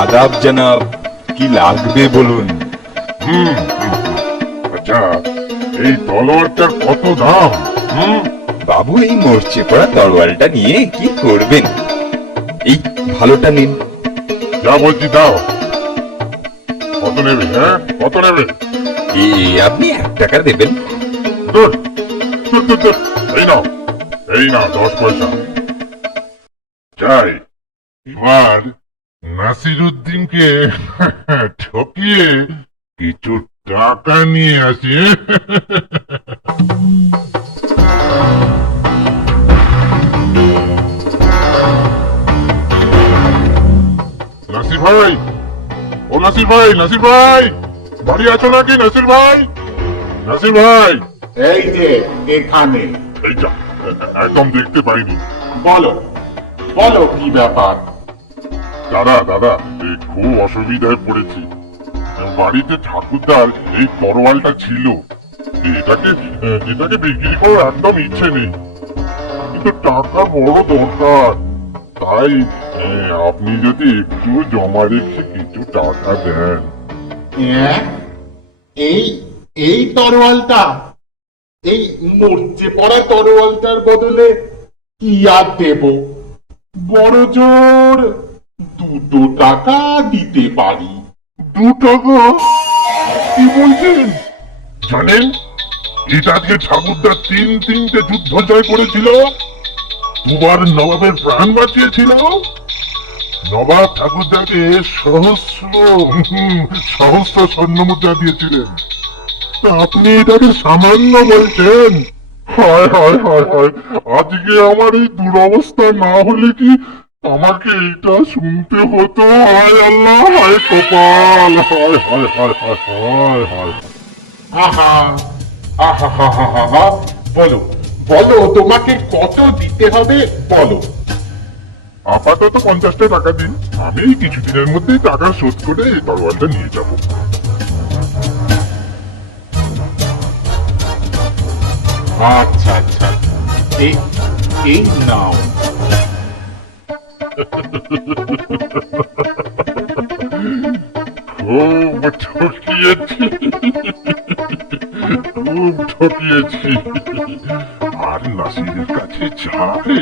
আদাব জনাব, কি লাগবে বলুন। আচ্ছা, এই তলোয়ারটার কত দাম? বাবু, এই মরচে পড়া তরোয়ালটা নিয়ে কি করবেন? এই ভালোটা নিন। যা বলছি দাও। কত নেবে? হ্যাঁ, কত নেবে? আপনি 1 টাকা দেবেন। ধুর, ধুর, ধুর, ধুর। এই নাও, এই নাও 10 পয়সা। যাই, এবার নাসিরুদ্দিনকে ঠকিয়ে কিছু টাকা নিয়ে আসি। নাসির ভাই, ও নাসির ভাই, নাসির ভাই, বাড়ি আছো নাকি নাসির ভাই? নাসির ভাই, এই যে এখানে। এই যা, একদম দেখতে পাইনি। বলো বলো কি ব্যাপার? দাদা দাদা, এই খুব অসুবিধায় পড়েছি। বাড়িতে ঠাকুরদার এই তরোয়ালটা ছিল, এটাকে এটাকে বিক্রি করার একদম ইচ্ছে নেই, কিন্তু টাকা বড় দরকার। তাই আপনি যদি একটু জমা রেখে কিছু টাকা দেন। এই এই তরোয়ালটা, এই মরচে পড়া তরোয়ালটার বদলে কি আর দেব? বড় জোর 2 টাকা দিতে পারি। 2 টাকা? কি বলছেন? জানেন, এটা দিয়ে ঠাকুরদা 3টে যুদ্ধ জয় করেছিল, 2বার নবাবের প্রাণ বাঁচিয়েছিল। নবাব ঠাকুরদাকে সহস্র স্বর্ণ মুদ্রা দিয়েছিলেন। তা আপনি এটাকে সামান্য বলছেন? হায় হায় হায় হায়, আজকে আমার এই দুরবস্থা না হলে কি আমাকে এইটা শুনতে হতো? হায় আল্লাহ, হায় কপাল, হায় হায় হায় হায় হায় হায়। আহা আহা হা হা হা হা। বলো বলো, তোমাকে কত দিতে হবে বলো। আপাতত 50টা টাকা দিন, আমি কিছুদিনের মধ্যেই টাকা শোধ করে এই তরোয়ালটা নিয়ে যাব। আচ্ছা আচ্ছা, এই এই নাও। খুব ঠকিয়েছি, খুব ঠকিয়েছি। আর নাসিরের কাছে যাবে।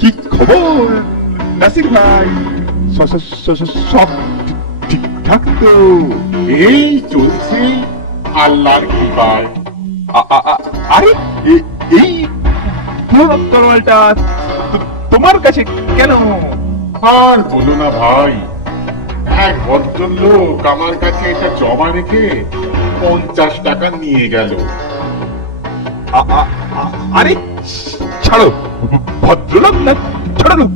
কি খবর নাসির ভাই? সব ঠিকঠাক তো? এই চলছে আল্লাহর কৃপায়। আরে এই পুরো তরোয়ালটা তোমার কাছে কেন? আর বলো না ভাই, এক ভদ্রলোক আমার কাছে এটা জমা রেখে 50 টাকা নিয়ে গেল। আরে ছাড়ো, ভদ্রলোক না ছোট লোক?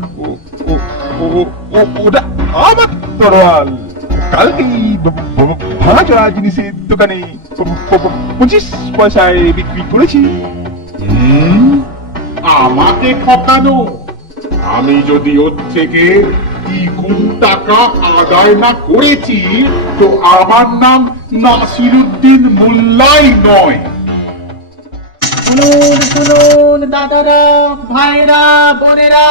ওটা আমার তরোয়াল। কালকেই ভাঙা চড়া জিনিসের দোকানে 25 পয়সায় বিক্রি করেছি। আমাকে ঠকানো? আমি যদি ওর থেকে দ্বিগুণ টাকা আদায় না করেছি, তো আমার নাম নাসিরুদ্দিন মোল্লাই নয়। শুনুন শুনুন দাদারা, ভাইরা, বোনেরা,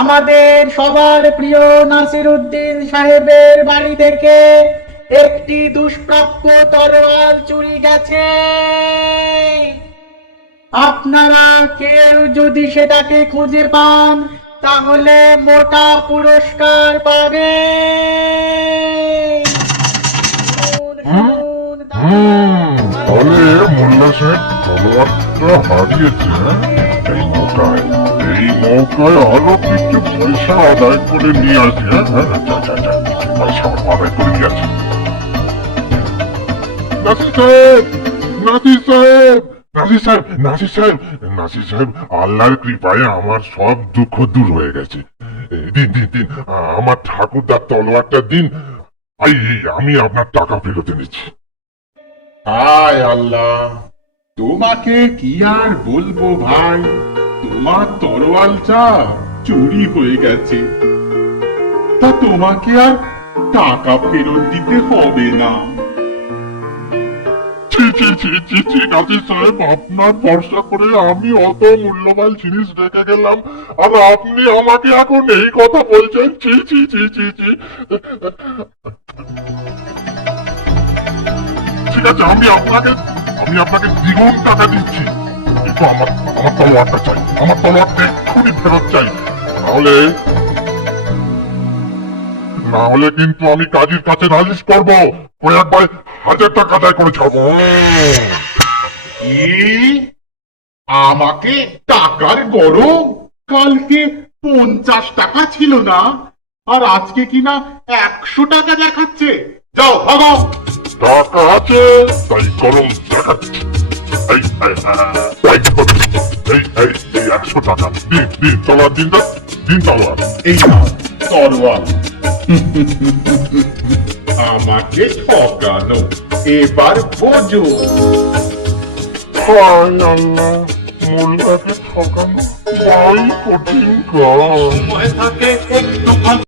আমাদের সবার প্রিয় নাসিরুদ্দিন সাহেবের বাড়ি থেকে একটি দুষ্প্রাপ্য তরোয়াল চুরি গেছে। আপনারা কেউ যদি সেটাকে খুঁজে পান, তাহলে মোটা পুরস্কার পাবে। শুনুন, তাহলে মোল্লা সাহেব তলোয়ারটা হারিয়েছে। এই মৌকায় আরো কিছু পয়সা আদায় করে নিয়ে আসি। কিছু পয়সা আদায় করে নিয়ে আসি। নাসির সাহেব, নাসির সাহেব, নাসির সাহেব, নাসির সাহেব, নাসির সাহেব, আল্লাহর কৃপায় আমার সব দুঃখ দূর হয়ে গেছে। দিন দিন দিন, আমার ঠাকুরদার তলোয়ারটা দিন, আমি আপনার টাকা ফেরত এনেছি। হায় আল্লাহ, তোমাকে কি আর বলবো ভাই, তোমার তরোয়ালটা চুরি হয়ে গেছে। তা তোমাকে আর টাকা ফেরত দিতে হবে না। ছি ছি ছি ছি ছি কাজী সাহেব, আপনার ভরসা করে আমি অত মূল্যবান জিনিস রেখে গেলাম, আর আপনি আমাকে এখন এই কথা বলছেন? ছি ছি ছি ছি ছি। ঠিক আছে, আমি আপনাকে দ্বিগুণ টাকা দিচ্ছি, কিন্তু আমার তলোয়ারটা চাই, আমার তলোয়ারটা এক্ষুনি ফেরত চাই, না হলে কিন্তু আমি কাজীর কাছে নালিশ করবো, একবার 1000 টাকা আদায় করে ছাড়বো। কি? আমাকে টাকার গরম? কালকে 50 টাকা ছিল না, আর আজকে কিনা 100 টাকা দেখাচ্ছে। যাও ভাগো। টাকা আছে তাই গরম দেখাচ্ছি। এই 100 টাকা দিন, তলোয়ার দিন তলোয়ার। এই না তরোয়াল। আমাকে ঠকানো, এবার বোঝো। হায় আল্লাহ, মোল্লাকে ঠকানো বড়ই কঠিন কাজ। থাকে একটু